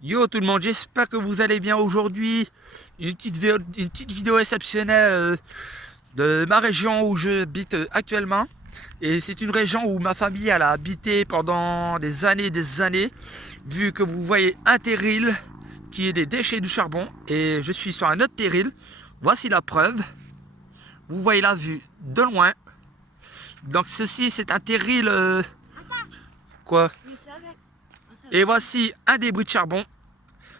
Yo tout le monde, j'espère que vous allez bien aujourd'hui. Une petite vidéo exceptionnelle de ma région où je habite actuellement. Et c'est une région où ma famille elle a habité pendant des années. Vu que vous voyez un terril qui est des déchets du charbon. Et je suis sur un autre terril. Voici la preuve. Vous voyez la vue de loin. Donc ceci c'est un terril... Quoi? Et voici un débris de charbon.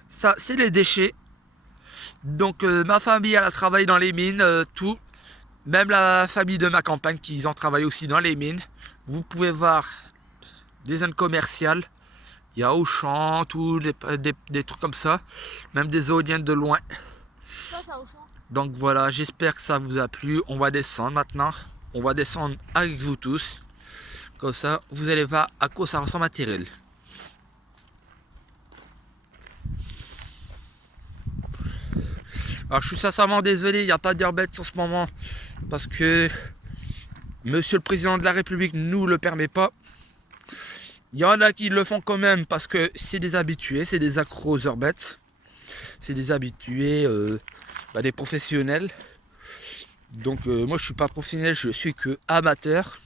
Ça, c'est les déchets. Donc, ma famille, elle a travaillé dans les mines, tout. Même la famille de ma campagne, qui ont travaillé aussi dans les mines. Vous pouvez voir des zones commerciales. Il y a Auchan, tout, des trucs comme ça. Même des éoliennes de loin. Donc voilà, j'espère que ça vous a plu. On va descendre maintenant. On va descendre avec vous tous. Comme ça, vous allez voir à quoi ça ressemble à Terril. Alors je suis sincèrement désolé, il n'y a pas d'urbex en ce moment parce que Monsieur le Président de la République ne nous le permet pas. Il y en a qui le font quand même parce que c'est des habitués, c'est des accros aux urbex. C'est des habitués, des professionnels. Donc moi je suis pas professionnel, je suis que amateur.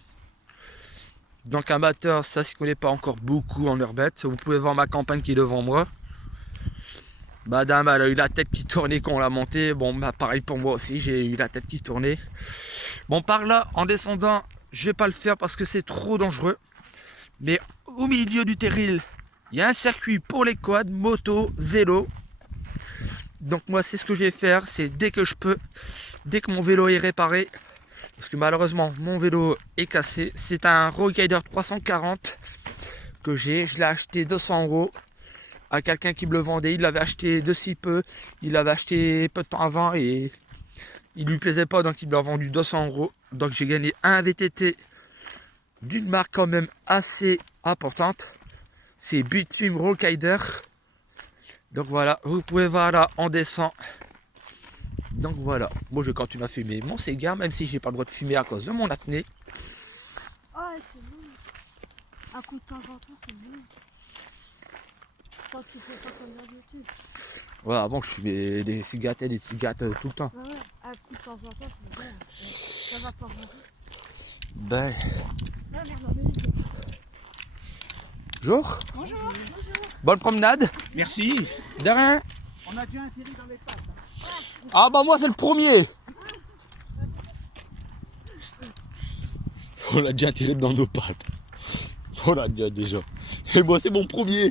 Donc amateur, ça s'y connaît pas encore beaucoup en urbex. Vous pouvez voir ma campagne qui est devant moi. Madame, elle a eu la tête qui tournait quand on l'a montée. Bon, bah, pareil pour moi aussi, j'ai eu la tête qui tournait. Bon, par là, en descendant, je vais pas le faire parce que c'est trop dangereux. Mais au milieu du terril, il y a un circuit pour les quads, moto, vélo. Donc moi, c'est ce que je vais faire. C'est dès que je peux, dès que mon vélo est réparé, parce que malheureusement, mon vélo est cassé. C'est un Rollrider 340 que j'ai. Je l'ai acheté 200 €. À quelqu'un qui me le vendait, il l'avait acheté de si peu, il l'avait acheté peu de temps avant et il lui plaisait pas, donc il me l'a vendu 200 €. Donc j'ai gagné un VTT d'une marque quand même assez importante, c'est Bitfilm Rollrider. Donc voilà, vous pouvez voir là, on descend. Donc voilà, moi je continue à fumer mon cigare, même si j'ai pas le droit de fumer à cause de mon apnée. Ah, c'est bon. Un coup de temps en temps, c'est bon. Quand tu fais pas comme d'habitude. Ouais, avant je fumais des cigarettes et des cigarettes tout le temps. Ah ouais, un coup de temps en temps, c'est bon. Ça va pas rentrer. Ben. Ah, merde, Bonjour. bonjour. Bonjour. Bonne promenade. Merci. De rien. On a déjà un terril dans les pattes. Ah bah moi c'est le premier. On l'a déjà tiré dans nos pattes. On l'a déjà. Et moi c'est mon premier.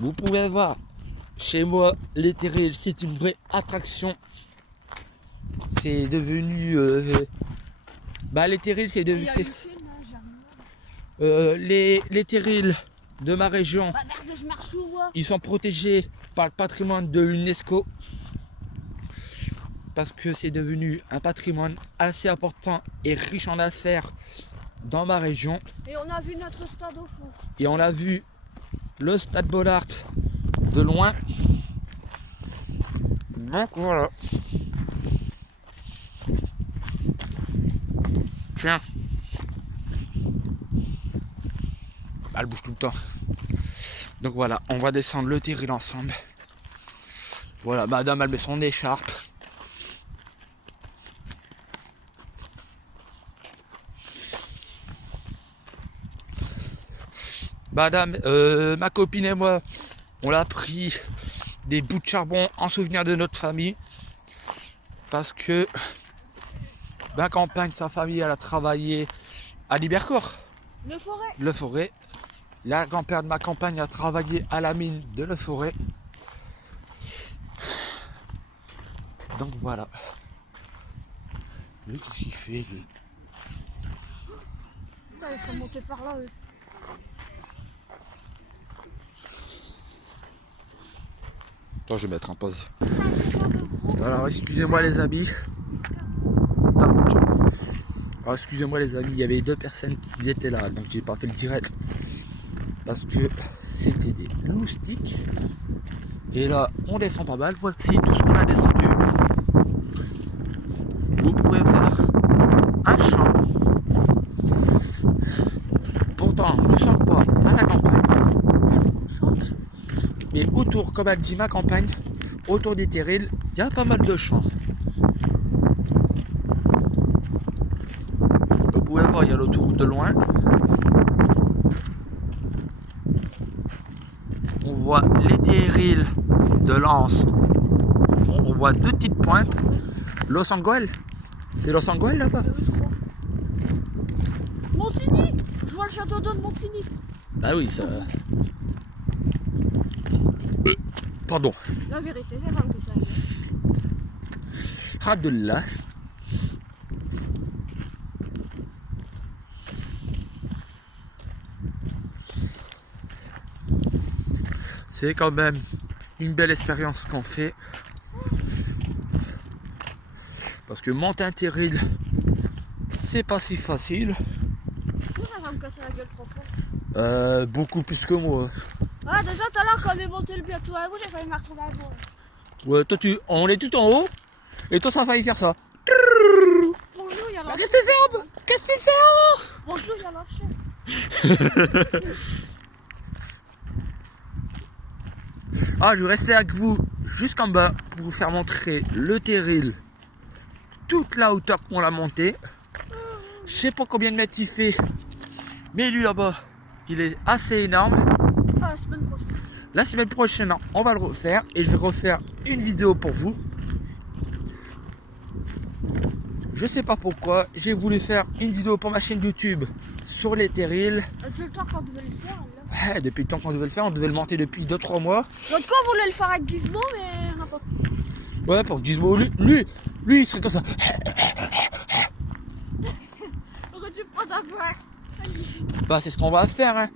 Vous pouvez voir, chez moi, les terrils, c'est une vraie attraction. C'est devenu... les terrils, c'est devenu... Les terrils de ma région, Merde, je marche où, moi? ils sont protégés par le patrimoine de l'UNESCO. Parce que c'est devenu un patrimoine assez important et riche en affaires dans ma région. Et on a vu notre stade au fond. Et on l'a vu, le stade Bollaert de loin. Donc voilà. Tiens. Elle bouge tout le temps. Donc voilà, on va descendre le terril ensemble. Voilà, madame elle met son écharpe. Madame, ma copine et moi, on a pris des bouts de charbon en souvenir de notre famille. Parce que ma campagne, sa famille, elle a travaillé à Libercourt, Le forêt. Le Forêt. La grand-père de ma campagne a travaillé à la mine de Le Forêt. Donc voilà. Lui, qu'est-ce qu'il fait, lui? Putain, ils sont montés par là, eux. Attends, je vais mettre en pause. Alors, excusez-moi les amis. Alors, excusez-moi les amis, il y avait deux personnes qui étaient là, donc j'ai pas fait le direct. Parce que c'était des loustiques. Et là, on descend pas mal. Voici tout ce qu'on a descendu. Vous pouvez voir un champ. Pourtant, nous ne sommes pas à la campagne. autour, comme elle dit ma campagne, autour des terrils, il y a pas mal de champs. Vous pouvez voir, il y a l'autoroute de loin. On voit les terrils de Lens. On voit deux petites pointes. Los Angeles. C'est Los Angeles là-bas? Je crois. Montigny. Je vois le château d'eau de Montigny. Ah oui, ça... Pardon. La vérité, c'est vrai que ça arrive. Alhamdoulilah. C'est quand même une belle expérience qu'on fait. Parce que monter un terril, c'est pas si facile. Ça va me casser la gueule trop fort. Beaucoup plus que moi. Ah, déjà tout à l'heure, quand on est monté le bientôt à vous, j'ai failli me retrouver à vous. Ouais, toi on est tout en haut. Et toi ça a failli faire ça. Bonjour, il y a la Qu'est-ce que tu fais? Qu'est-ce que tu fais? Bonjour, il y a la chaîne. Ah, je vais rester avec vous jusqu'en bas pour vous faire montrer le terril. Toute la hauteur qu'on l'a monté. Je sais pas combien de mètres il fait. Mais lui là-bas, il est assez énorme. Ah, la semaine prochaine. La semaine prochaine, on va le refaire. Et je vais refaire une vidéo pour vous. Je sais pas pourquoi. J'ai voulu faire une vidéo pour ma chaîne YouTube sur les terrils. Depuis le temps qu'on devait le faire, là. Ouais, depuis le temps qu'on devait le faire, on devait le monter depuis 2-3 mois. L'autre fois, on voulait le faire avec Gizmo, mais on n'a pas pu. Ouais, pour Gizmo, lui, il serait comme ça. Aurait dû prendre un verre. Bah, c'est ce qu'on va faire, hein.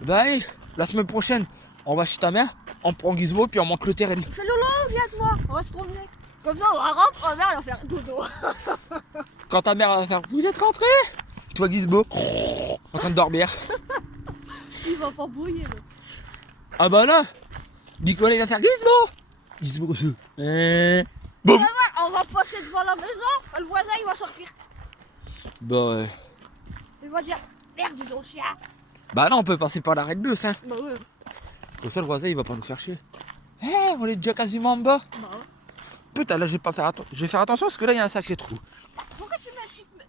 Bah, hey, la semaine prochaine, on va chez ta mère, on prend Gizmo, puis on monte le terrain. Fais Lolo, viens avec moi, on va se promener. Comme ça, on va rentrer, on va faire dodo. Quand ta mère va faire, vous êtes rentré? Toi, Gizmo, en train de dormir. Il va pas brouiller, là. Ah bah là, Nicolas, il va faire Gizmo. Gizmo comme ça. Boum. Ouais, on va passer devant la maison, le voisin, il va sortir. Bah ouais. Il va dire, merde, ils ont le chien. Bah là, on peut passer par l'arrêt de bus, hein. Bah ouais. Comme ça, le voisin, il va pas nous faire chier. On est déjà quasiment en bas. Bah ouais. Putain, là, je vais pas faire attention. Je vais faire attention parce que là, il y a un sacré trou. Pourquoi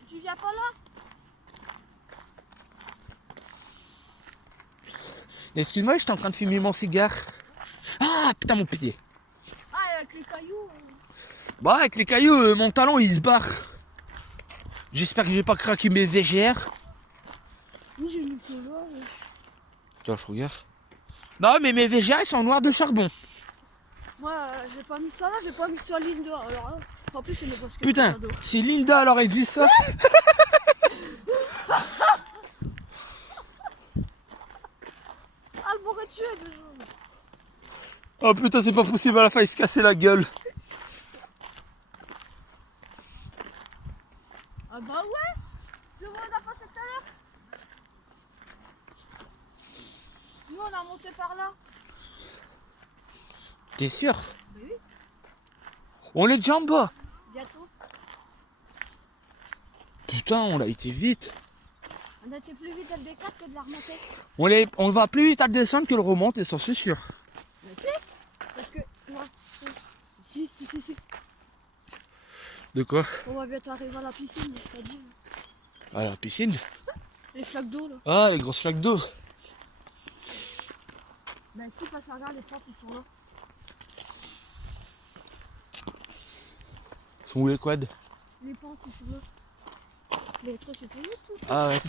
tu viens pas là? Excuse-moi, j'étais en train de fumer mon cigare. Ah, putain, mon pied. Ah, avec les cailloux. Bah, avec les cailloux, mon talon, il se barre. J'espère que j'ai pas craqué mes VGR. Oui, j'ai mis ce là. Attends, je regarde. Non, mais mes VGR, ils sont noirs de charbon. Moi, j'ai pas mis ça là, j'ai pas mis ça Linda. Alors là, en plus, c'est mes baskets. Putain, cadeaux. si Linda elle aurait vu ça. Ah, le m'aurait tué déjà. Oh putain, c'est pas possible, à la fin, il se cassait la gueule. Ah bah ouais. C'est où on a passé tout à l'heure. Nous, on a monté par là. T'es sûr? Mais oui, On est déjà en bas. bientôt. Putain, on a été vite. On a été plus vite à le D4 que de la remonter. On va plus vite à le descendre que le remonter, ça c'est sûr. Mais si, parce que moi, si. De quoi? On va bientôt arriver à la piscine, t'as dit. À la piscine. Les flaques d'eau là. Ah, les grosses flaques d'eau. Ben si, passe à regarder, les plantes ils sont là. Sont où les quads? Les plantes ils sont là. Les trucs c'est tout tout. Ah ouais.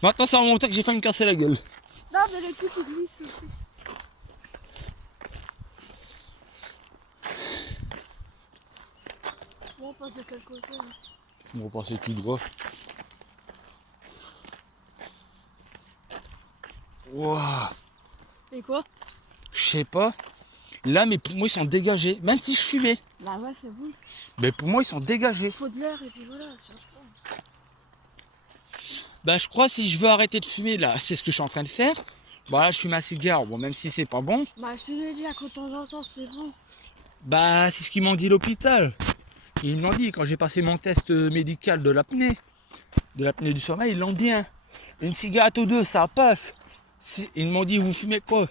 Maintenant ça va monter que j'ai failli me casser la gueule. Non mais les trucs ils glissent aussi. Bon, on passe de quel côté là? On va passer tout droit. Wouah. Et quoi? Je sais pas. Là mes poumons ils sont dégagés. Même si je fumais. Bah ouais, c'est bon. Mais pour moi ils sont dégagés. Il faut de l'air et puis voilà, ça change pas. Bah je crois si je veux arrêter de fumer là, c'est ce que je suis en train de faire. Bah là je fume un cigare, bon même si c'est pas bon. Bah je te l'ai dit, à quand de temps en temps c'est bon. Bah c'est ce qu'ils m'ont dit à l'hôpital. Ils m'ont dit quand j'ai passé mon test médical de l'apnée du sommeil, ils l'ont dit hein. Une cigarette ou deux ça passe. Ils m'ont dit, vous fumez quoi?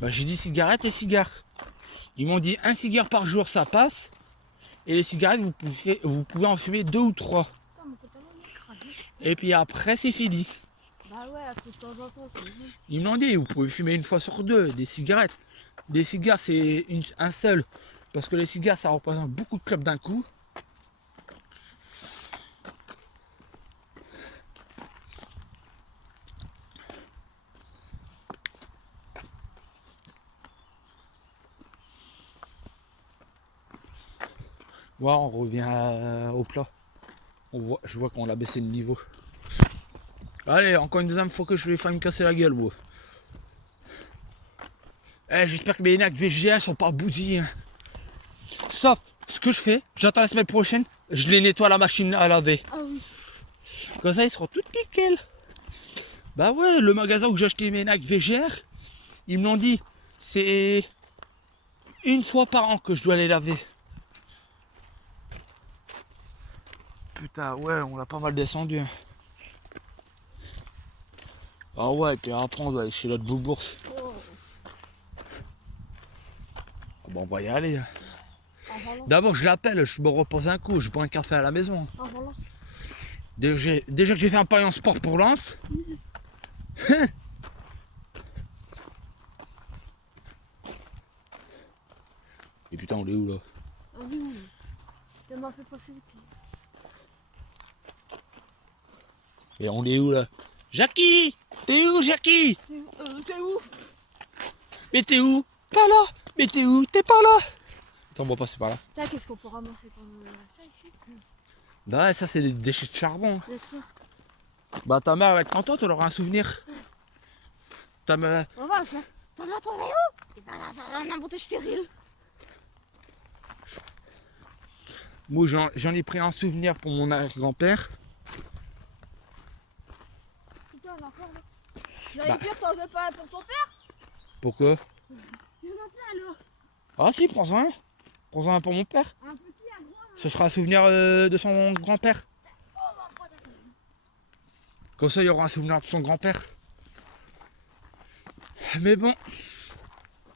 Bah, j'ai dit cigarette et cigare. Ils m'ont dit, un cigare par jour, ça passe. Et les cigarettes, vous pouvez en fumer 2 ou 3. Putain, mon pantalon il est cramé. Et puis après, c'est fini. Bah ouais, après de temps en temps, c'est bon. Ils m'ont dit, vous pouvez fumer une fois sur 2, des cigarettes. Des cigares, c'est un seul. Parce que les cigares, ça représente beaucoup de clopes d'un coup. Voilà, on revient au plat. Je vois qu'on a baissé le niveau. Allez, encore une deuxième fois que je vais faire me casser la gueule, moi. J'espère que mes énacs VGA sont pas bousillés. Hein. Sauf, ce que je fais, j'attends la semaine prochaine, je les nettoie à la machine à laver. Ah oui. Comme ça, ils seront tous nickel. Bah ouais, le magasin où j'ai acheté mes énacs VGR, ils me l'ont dit, c'est une fois par an que je dois les laver. Putain, ouais, on l'a pas mal descendu. Hein. Ah ouais, puis après on doit aller chez l'autre bourse. Oh. Ah bon, on va y aller. Hein. En volant. D'abord, je l'appelle, je me repose un coup, je bois un café à la maison. En volant. Déjà que j'ai fait un pari en sport pour Lens. Et putain, on est où là? Ah oui, oui. Ça m'a fait passer vite. Et on est où là? Jackie! T'es où, Jackie? T'es où? Mais t'es où? Pas là! Mais t'es où? T'es pas là! Attends, on va passer par là. Putain, qu'est-ce qu'on peut ramasser comme ça ici? Bah ouais, ça c'est des déchets de charbon. Avec ça. Bah ta mère avec contente, elle aura un souvenir. Ta mère... On va faire. T'en as trouvé où? Et ben là, t'as un embouteillage stérile. Moi j'en ai pris un souvenir pour mon arrière-grand-père. Putain, on a encore là. J'allais Bah. dire, t'en veux pas un pour ton père? Pourquoi? Il y en a plein là. Ah si, prends-en un. Prends-en un pour mon père. Un petit, un gros. Ce sera un souvenir de son grand-père. Comme ça, il y aura un souvenir de son grand-père. Mais bon,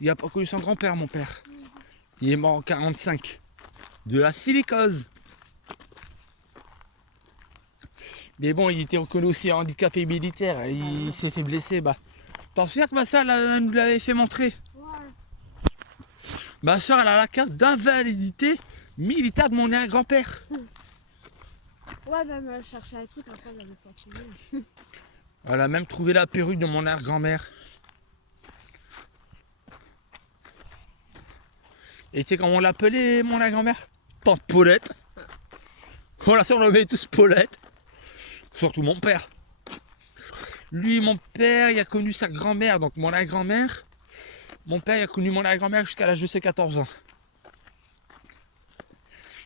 il n'a pas connu son grand-père, mon père. Il est mort en 45. De la silicose. Mais bon, il était reconnu aussi handicapé militaire. Il s'est fait blesser. Bah, t'en souviens que ma soeur nous l'avait fait montrer? Ouais. Ma soeur, elle a la carte d'invalidité militaire de mon arrière-grand-père. Ouais, même elle cherchait un truc, après elle avait pas trouvé. Elle a même trouvé la perruque de mon arrière-grand-mère. Et tu sais comment on l'appelait, mon arrière-grand-mère? Tante Paulette. On la surnommait tous Paulette. Surtout mon père. Lui, mon père, il a connu sa grand-mère, donc mon arrière-grand-mère. Mon père, il a connu mon arrière-grand-mère jusqu'à l'âge de ses 14 ans.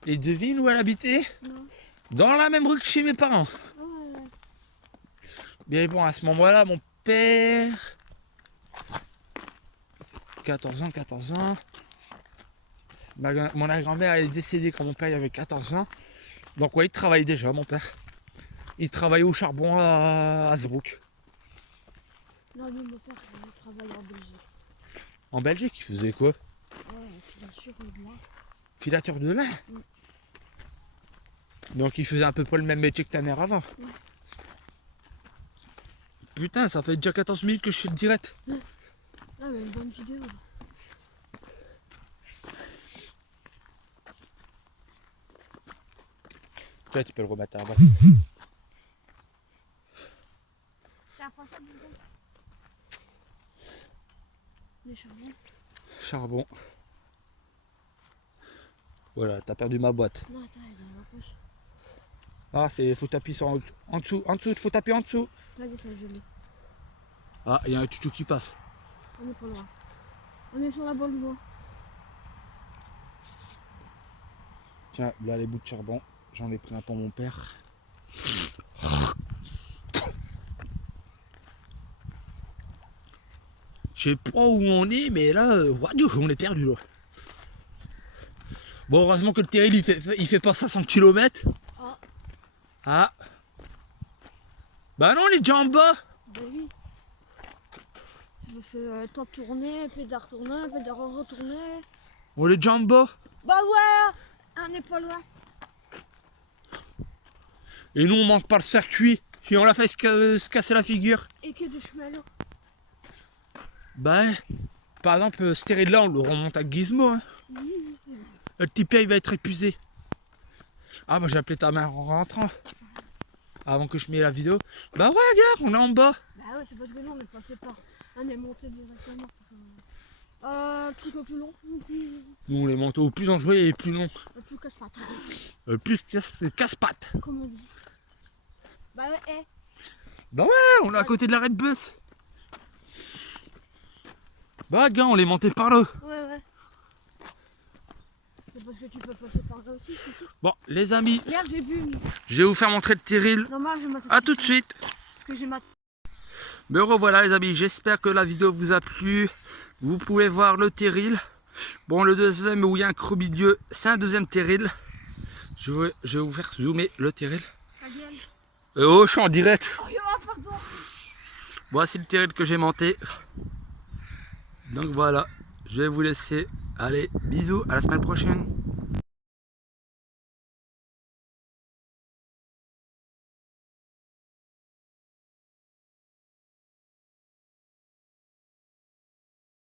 Et devine où elle habitait? Non. Dans la même rue que chez mes parents. Ouais. Mais bon, à ce moment-là, mon père... 14 ans. Mon arrière-grand-mère elle est décédée quand mon père avait 14 ans. Donc ouais, il travaillait déjà, mon père. Il travaillait au charbon à Hasbrook. Non, mais mon père, il travaille en Belgique. En Belgique, il faisait quoi? Ouais, bien sûr, là. Filature de lin. Donc il faisait à peu près le même métier que ta mère avant. Putain, ça fait déjà 14 minutes que je fais le direct. Ah, mais une bonne vidéo. Là, tu peux le remettre à bas. C'est un français, les charbons. Charbon. Voilà, t'as perdu ma boîte. Non, attends, il est dans la poche. Ah, faut taper sur en dessous, faut taper en dessous. Vas-y, ça, je l'ai. Ah, il y a un chouchou qui passe. On est pas loin. On est sur la bonne voie. Tiens, là les bouts de charbon, j'en ai pris un pour mon père. Je sais pas où on est, mais là, on est perdu là. Bon, heureusement que le terril il fait pas 500 km. Ah. Ah. Bah non, on est déjà en bas. Ben oui. c'est le temps de tourner, puis de retourner, puis de retourner. On est déjà en bas. Bah ouais, on n'est pas loin. Et nous, on manque pas le circuit. Et on l'a fait se casser la figure. Et que du chemin là. Bah, par exemple, ce terrain-là, on le remonte à Gizmo. Hein. Le petit pied, il va être épuisé. Ah, bah, j'ai appelé ta mère en rentrant. Avant que je mette la vidéo. Bah, ouais, regarde, on est en bas. Bah ouais, c'est parce que nous on est passé par. On est monté directement. Truc au plus long. Nous, on les monte au plus dangereux et plus long. Plus casse-pattes. Plus casse-pattes. Comme on dit. Bah ouais, Bah, ouais, on est à côté de l'arrêt de bus. Bah, gars, on les montait par là. ouais. C'est parce que tu peux passer par là aussi, c'est tout. Bon, les amis, Hier j'ai vu. je vais vous faire montrer le terril. Non, moi je vais A tout de suite. Parce que j'ai ma. Me revoilà les amis, j'espère que la vidéo vous a plu. Vous pouvez voir le terril. Bon, le deuxième où il y a un creux milieu, c'est un deuxième terril. Je vais vous faire zoomer le terril. Ta gueule. Oh, je suis en direct. Oh, pardon. Voici le terril que j'ai monté. Donc voilà, je vais vous laisser. Allez, bisous, à la semaine prochaine.